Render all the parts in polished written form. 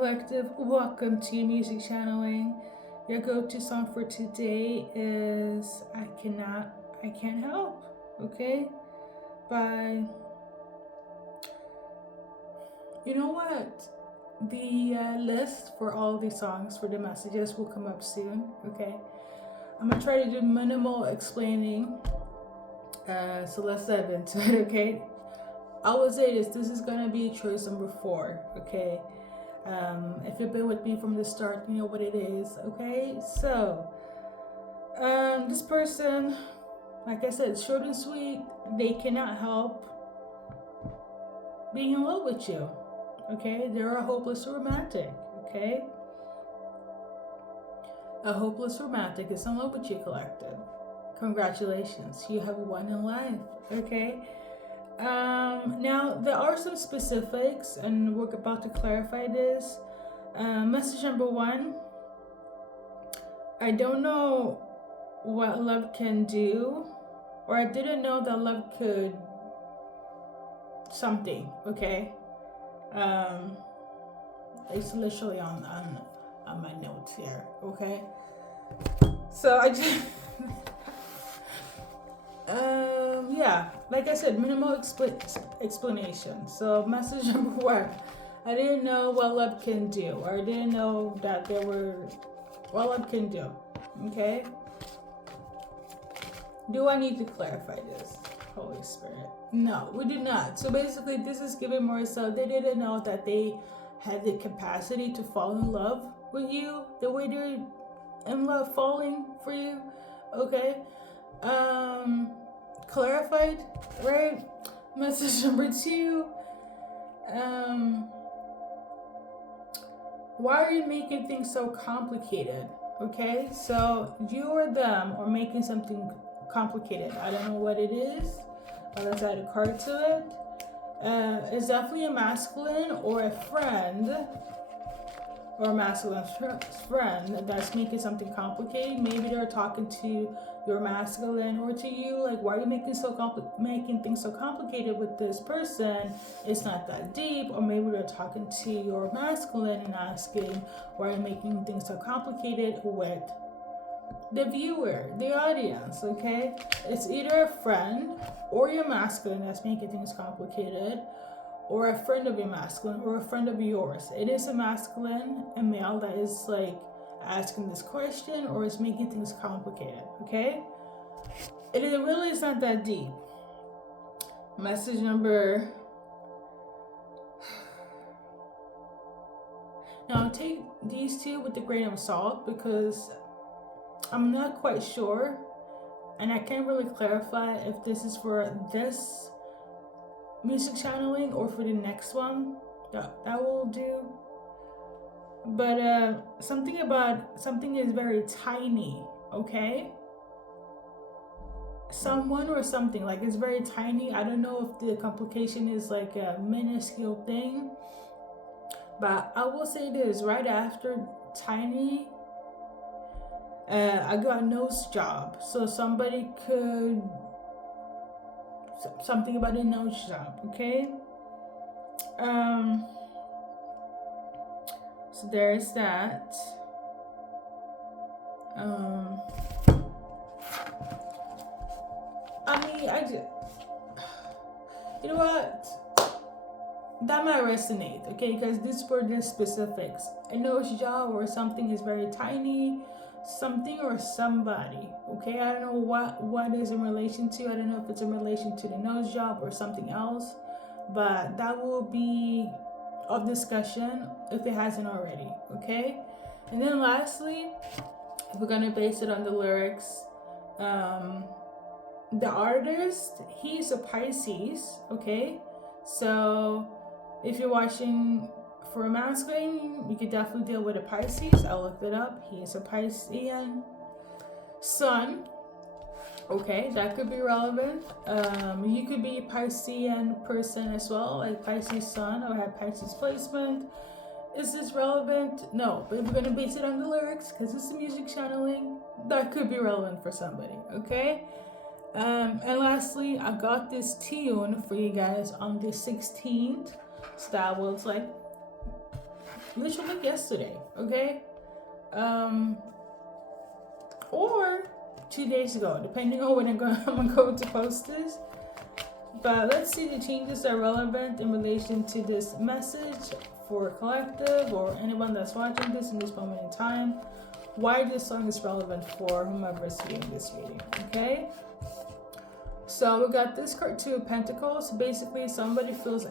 Collective, welcome to Music Channeling. Your go-to song for today is I Can't Help, okay? By, you know what? The list for all the songs for the messages will come up soon, okay? I'm gonna try to do minimal explaining, so let's dive into it, okay? I will say this is gonna be choice number 4, okay? If you've been with me from the start, you know what it is, okay? So, this person, like I said, short and sweet, they cannot help being in love with you, okay? They're a hopeless romantic, okay? A hopeless romantic is in love with you, collective. Congratulations, you have won in life, okay? Now, there are some specifics, and we're about to clarify this. Message number 1, I don't know what love can do, or I didn't know that love could something, okay? It's literally on my notes here, okay? So I just yeah, like I said, minimal explanation. So message number 1, I didn't know what love can do, or I didn't know that there were what love can do, okay? Do I need to clarify this, Holy Spirit? No, we do not. So basically, this is giving more so they didn't know that they had the capacity to fall in love with you the way they're in love falling for you, okay? Clarified, right? Message number 2, why are you making things so complicated, okay? So you or them are making something complicated. I don't know what it is. Let's add a card to it. It's definitely a masculine or a friend, or a masculine friend that's making something complicated. Maybe they're talking to your masculine or to you, like, why are you making things so complicated with this person? It's not that deep. Or maybe they're talking to your masculine and asking, why are you making things so complicated with the viewer, the audience, okay? It's either a friend or your masculine that's making things complicated, or a friend of your masculine, or a friend of yours. It is a masculine, a male that is like asking this question or is making things complicated, okay? It really is not that deep. Message number, now take these two with a grain of salt, because I'm not quite sure, and I can't really clarify if this is for this music channeling or for the next one that will do. But something is very tiny, okay? Someone or something, like, it's very tiny. I don't know if the complication is like a minuscule thing, but I will say this, right after tiny, I got nose job. So somebody could, something about a nose job, okay? So there's that. You know what? That might resonate, okay? Because this for the specifics. A nose job or something is very tiny, something or somebody, okay? I don't know what is in relation to. I don't know if it's in relation to the nose job or something else, but that will be of discussion if it hasn't already, okay? And then lastly, we're gonna base it on the lyrics. The artist, he's a Pisces, okay? So if you're watching for a masculine, you could definitely deal with a Pisces. I looked it up. He is a Piscean sun. Okay, that could be relevant. You could be a Piscean person as well, like Pisces sun, or have Pisces placement. Is this relevant? No, but if we're gonna base it on the lyrics, because it's a music channeling, that could be relevant for somebody, okay? And lastly, I got this tune for you guys on the 16th. So that was like literally yesterday, okay? Or 2 days ago, depending on when I'm going to post this. But let's see the changes that are relevant in relation to this message for collective or anyone that's watching this in this moment in time. Why this song is relevant for whomever is viewing this reading, okay? So we got this card, Two of Pentacles. Basically, somebody feels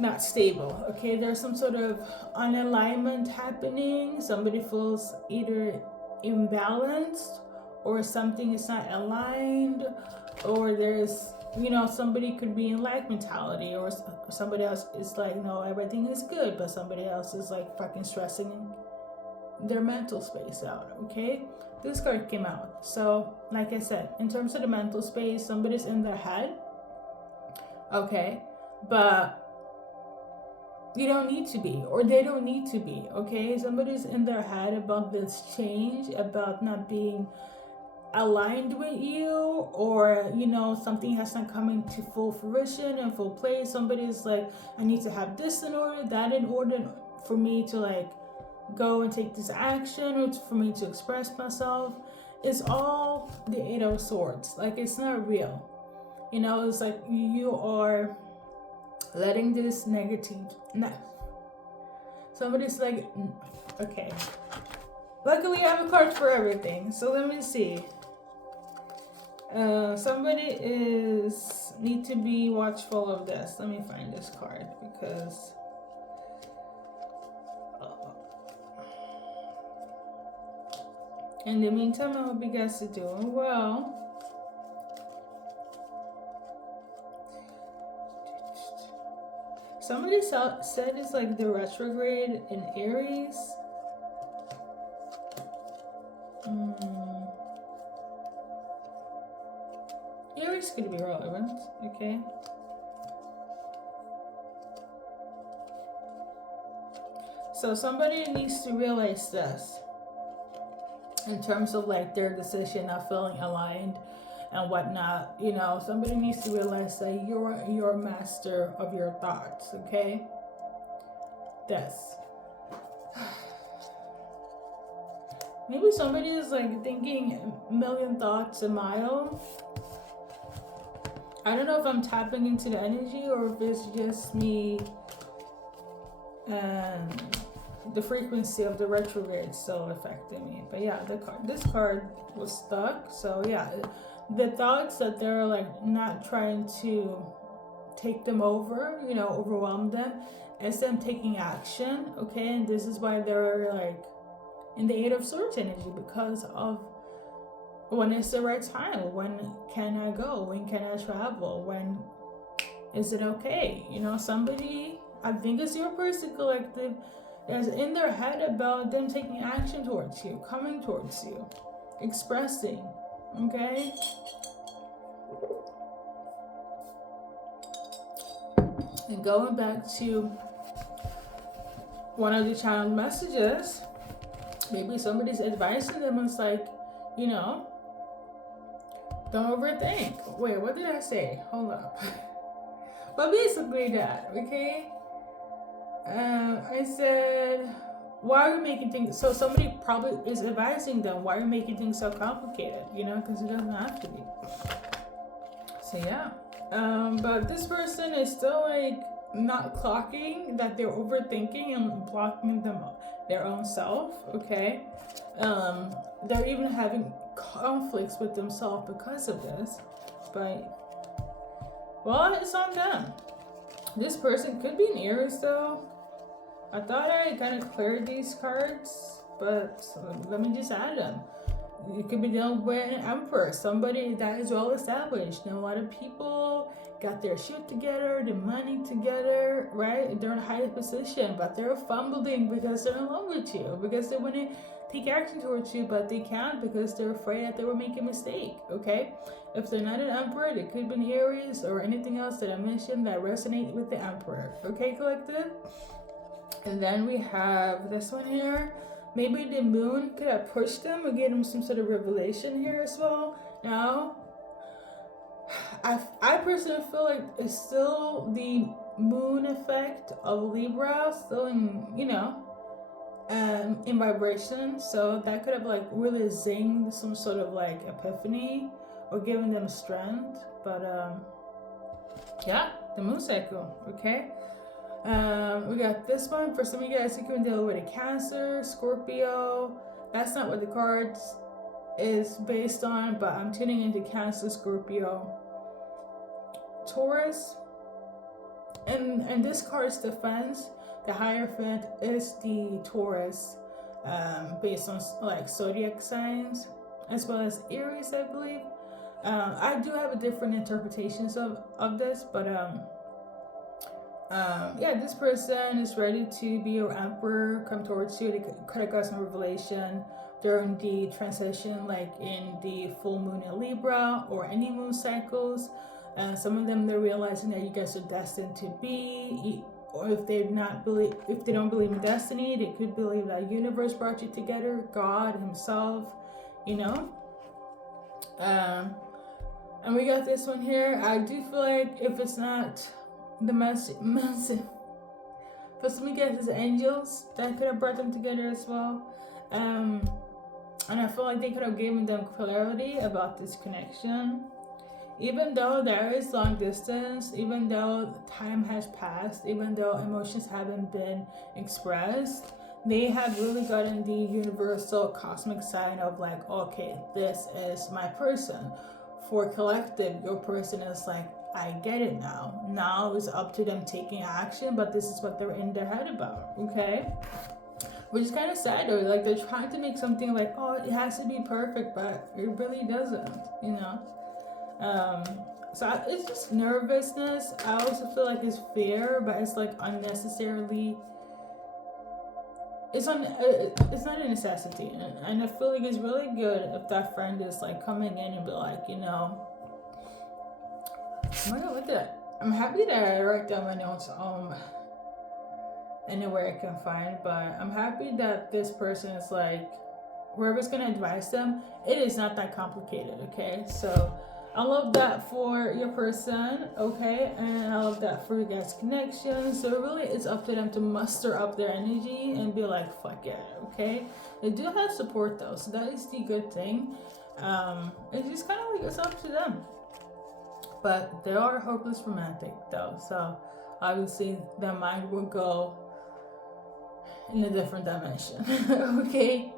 not stable, okay? There's some sort of unalignment happening. Somebody feels either imbalanced or something is not aligned, or there's, somebody could be in lack mentality, or somebody else is like, no, everything is good, but somebody else is like fucking stressing their mental space out, okay? This card came out. So, like I said, in terms of the mental space, somebody's in their head, okay? But you don't need to be, or they don't need to be, okay? Somebody's in their head about this change, about not being aligned with you, or something has not coming to full fruition and full play. Somebody's like, I need to have this in order, that in order for me to like go and take this action, or for me to express myself. It's all the Eight of Swords. Like, it's not real. It's like you are letting this negative, somebody's like, okay, luckily I have a card for everything, so let me see. Somebody need to be watchful of this. Let me find this card, because in the meantime, I hope you guys are doing well. Somebody said it's like the retrograde in Aries. Aries could be relevant, okay? So somebody needs to realize this in terms of like their decision of feeling aligned and whatnot. Somebody needs to realize that you're master of your thoughts, okay? This. Maybe somebody is like thinking a million thoughts a mile. I don't know if I'm tapping into the energy or if it's just me and the frequency of the retrograde still affecting me. But yeah, this card was stuck. So yeah, the thoughts that they're like not trying to take them over, overwhelm them, as them taking action, okay? And this is why they're like in the Eight of Swords energy, because of when is the right time? When can I go? When can I travel? When is it okay? Somebody, I think it's your person collective, is in their head about them taking action towards you, coming towards you, expressing, okay? And going back to one of the channel messages, maybe somebody's advising them. It's like, don't overthink. Wait, what did I say? Hold up. But basically that, okay? I said, why are you making things, so somebody probably is advising them, why are you making things so complicated? Because it doesn't have to be. So yeah. But this person is still like not clocking that they're overthinking and blocking their own self, okay? They're even having conflicts with themselves because of this. But, well, it's on them. This person could be an Aries though. I thought I kind of cleared these cards, but let me just add them. You could be dealing with an Emperor, somebody that is well established. And a lot of people got their shit together, their money together, right? They're in a high position, but they're fumbling because they're in love with you, because they want to take action towards you, but they can't because they're afraid that they will make a mistake, okay? If they're not an Emperor, they could be an Aries or anything else that I mentioned that resonate with the Emperor, okay, collective? And then we have this one here. Maybe the moon could have pushed them or gave them some sort of revelation here as well. Now, I personally feel like it's still the moon effect of Libra still in, in vibration. So that could have like really zinged some sort of like epiphany or given them strength. But yeah, the moon cycle. Okay. We got this one. For some of you guys, you can deal with a Cancer, Scorpio. That's not what the cards is based on, but I'm tuning into Cancer, Scorpio, Taurus. And this card's defense, the Hierophant, is the Taurus, based on like zodiac signs, as well as Aries, I believe. I do have a different interpretations of this, but yeah, this person is ready to be your emperor, come towards you. They could have got some revelation during the transition, like in the full moon in Libra or any moon cycles. Some of them, they're realizing that you guys are destined to be, or if they don't believe in destiny, they could believe that universe brought you together, God himself, And we got this one here. I do feel like if it's not the massive, for some of you guys, it's angels that could have brought them together as well. And I feel like they could have given them clarity about this connection. Even though there is long distance, even though time has passed, even though emotions haven't been expressed, they have really gotten the universal cosmic sign of like, okay, this is my person. For collective, your person is like, I get it now. Now it's up to them taking action, but this is what they're in their head about, okay? Which is kind of sad though. Like, they're trying to make something like, oh, it has to be perfect, but it really doesn't, So it's just nervousness. I also feel like it's fear, but it's like unnecessarily. It's not a necessity, and I feel like it's really good if that friend is like coming in and be like, oh my god, look at that. I'm happy that I write down my notes anywhere I can find, but I'm happy that this person is like, whoever's gonna advise them, it is not that complicated, okay? So I love that for your person, okay? And I love that for your guys' connection. So really, it's up to them to muster up their energy and be like, fuck yeah, okay? They do have support though, so that is the good thing. It's just kind of like, it's up to them. But they are hopeless romantic though, so obviously their mind will go in a different dimension, okay?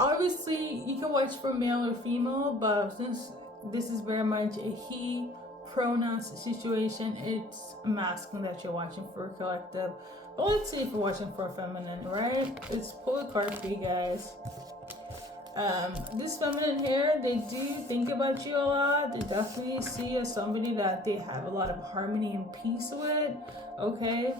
Obviously, you can watch for male or female, but since this is very much a he pronouns situation, it's masculine that you're watching for a collective. But let's see if you're watching for a feminine, right? Let's pull a card for you guys. This feminine here, they do think about you a lot. They definitely see you as somebody that they have a lot of harmony and peace with, okay?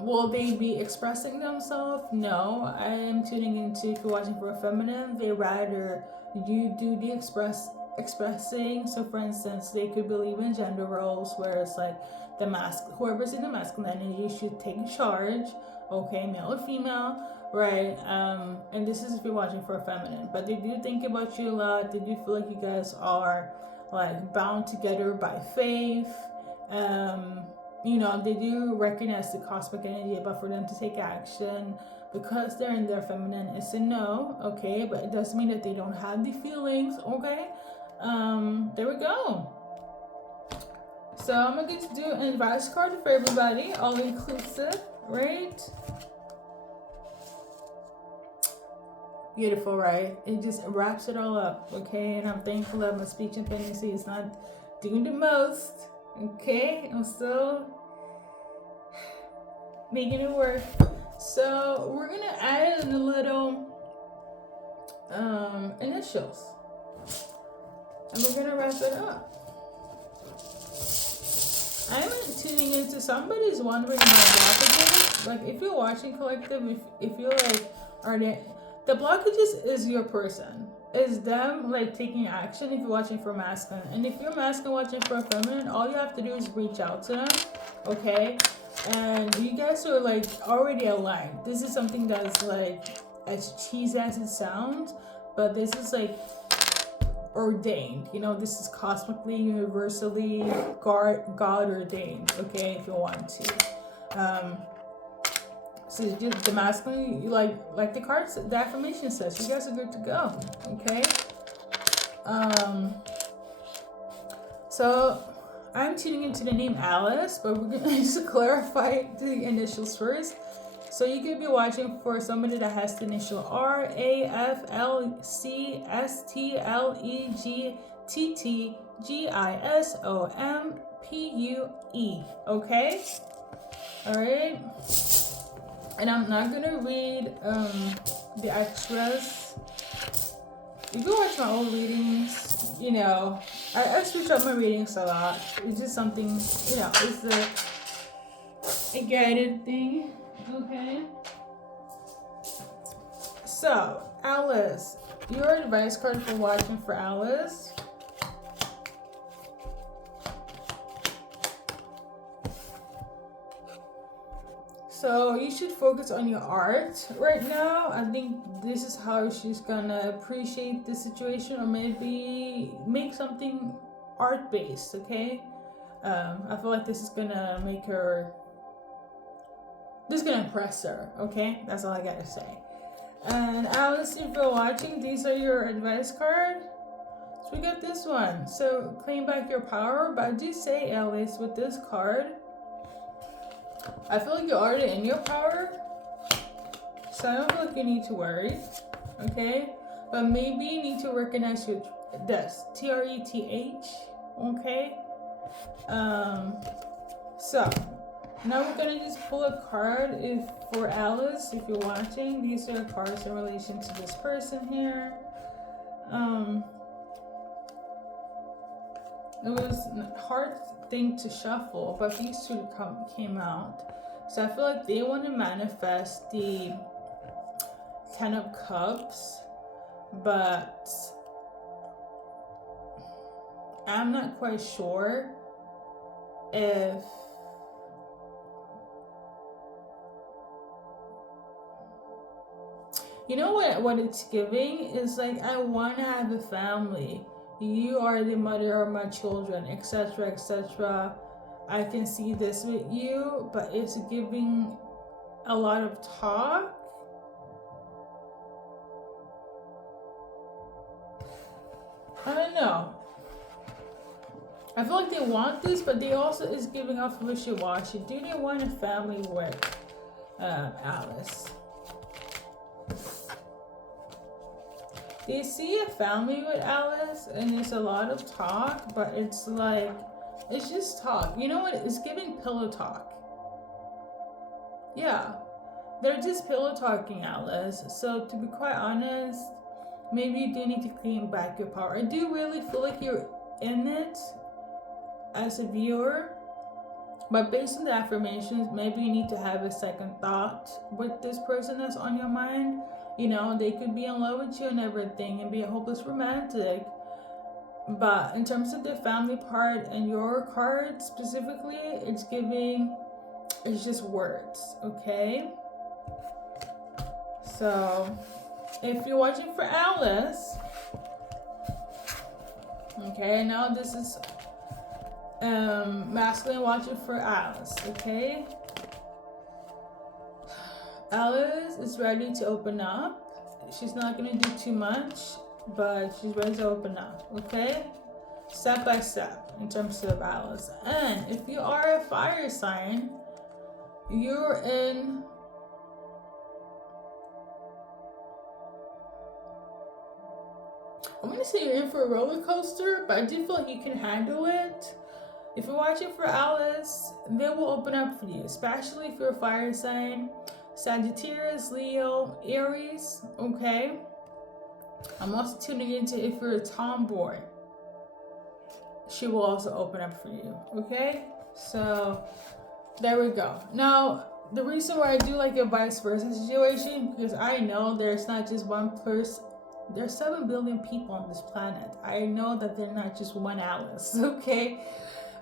Will they be expressing themselves? No. I am tuning into, if you're watching for a feminine, they rather you do the expressing. So for instance, they could believe in gender roles where it's like whoever's in the masculine energy should take charge, okay, male or female, right? And this is if you're watching for a feminine, but they do think about you a lot. They do feel like you guys are like bound together by faith. They do recognize the cosmic energy, but for them to take action because they're in their feminine is a no, okay? But it doesn't mean that they don't have the feelings, okay? There we go. So I'm going to do an advice card for everybody, all inclusive, right? Beautiful, right? It just wraps it all up, okay? And I'm thankful that my speech impediment is not doing the most. Okay, I'm still making it work. So we're gonna add in a little initials, and we're gonna wrap it up. I'm tuning into somebody's wondering about blockages. Like if you're watching collective, if you're like, the blockages is your person. Is them like taking action if you're watching for masculine, and if you're masculine watching for feminine, all you have to do is reach out to them, okay? And you guys are like already aligned. This is something that's like as cheesy as it sounds, but this is like ordained. You know, this is cosmically, universally, God ordained. Okay, if you want to. So just the masculine, you like the cards, the affirmation says, you guys are good to go. Okay. So I'm tuning into the name Alice, but we're gonna just clarify the initials first. So you could be watching for somebody that has the initial RAFLCSTLEGTTGISOMPUE. Okay? Alright? And I'm not gonna read the extras. You can watch my old readings, you know. I switch up my readings a lot. It's just something, you know, it's a guided thing. Okay. So, Alice, your advice card for watching for Alice. So you should focus on your art right now. I think this is how she's gonna appreciate the situation, or maybe make something art based. Okay. I feel like this is gonna make her. This is gonna impress her. Okay, that's all I gotta say. And Alice, if you're watching, these are your advice card. So we got this one. So claim back your power. But I do say, Alice, with this card, I feel like you're already in your power. So I don't feel like you need to worry. Okay? But maybe you need to recognize your this. TRETH. Okay? So now we're gonna just pull a card for Alice, if you're watching. These are cards in relation to this person here. It was a hard thing to shuffle, but these two came out. So I feel like they want to manifest the Ten of Cups, but I'm not quite sure if you know what it's giving is like, I want to have a family. You are the mother of my children, etc., etc. I can see this with you, but it's giving a lot of talk. I don't know. I feel like they want this, but they also is giving off wishy-washy. Do they want a family with Alice? They see a family with Alice, and it's a lot of talk, but it's like, it's just talk. You know what? It's giving pillow talk. Yeah. They're just pillow talking, Alice. So to be quite honest, maybe you do need to claim back your power. I do really feel like you're in it as a viewer, but based on the affirmations, maybe you need to have a second thought with this person that's on your mind. You know, they could be in love with you and everything and be a hopeless romantic. But in terms of the family part and your card specifically, it's just words, okay? So, if you're watching for Alice, okay, now this is masculine watching for Alice, okay? Alice is ready to open up. She's not going to do too much, but she's ready to open up, okay? Step by step in terms of Alice. And if you are a fire sign, you're in... I'm going to say you're in for a roller coaster, but I do feel like you can handle it. If you're watching for Alice, they will open up for you, especially if you're a fire sign. Sagittarius, Leo, Aries, okay? I'm also tuning into if you're a tomboy. She will also open up for you, okay? So, there we go. Now, the reason why I do like a vice versa situation, because I know there's not just one person. There's 7 billion people on this planet. I know that they're not just one Alice, okay?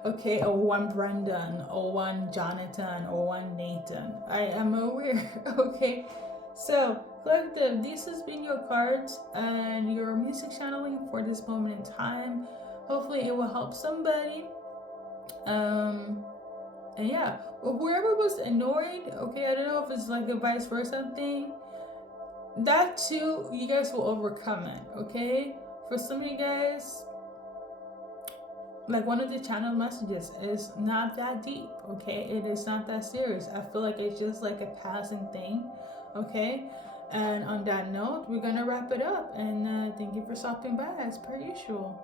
Okay, or one Brendan, or one Jonathan, or one Nathan. I am aware, okay? So, Collective, this has been your cards and your music channeling for this moment in time. Hopefully it will help somebody. And yeah, well, whoever was annoyed, okay, I don't know if it's like a vice versa thing. That too, you guys will overcome it, okay? For some of you guys, like one of the channel messages is not that deep, okay? It is not that serious. I feel like it's just like a passing thing, okay? And on that note, we're gonna wrap it up. And thank you for stopping by as per usual.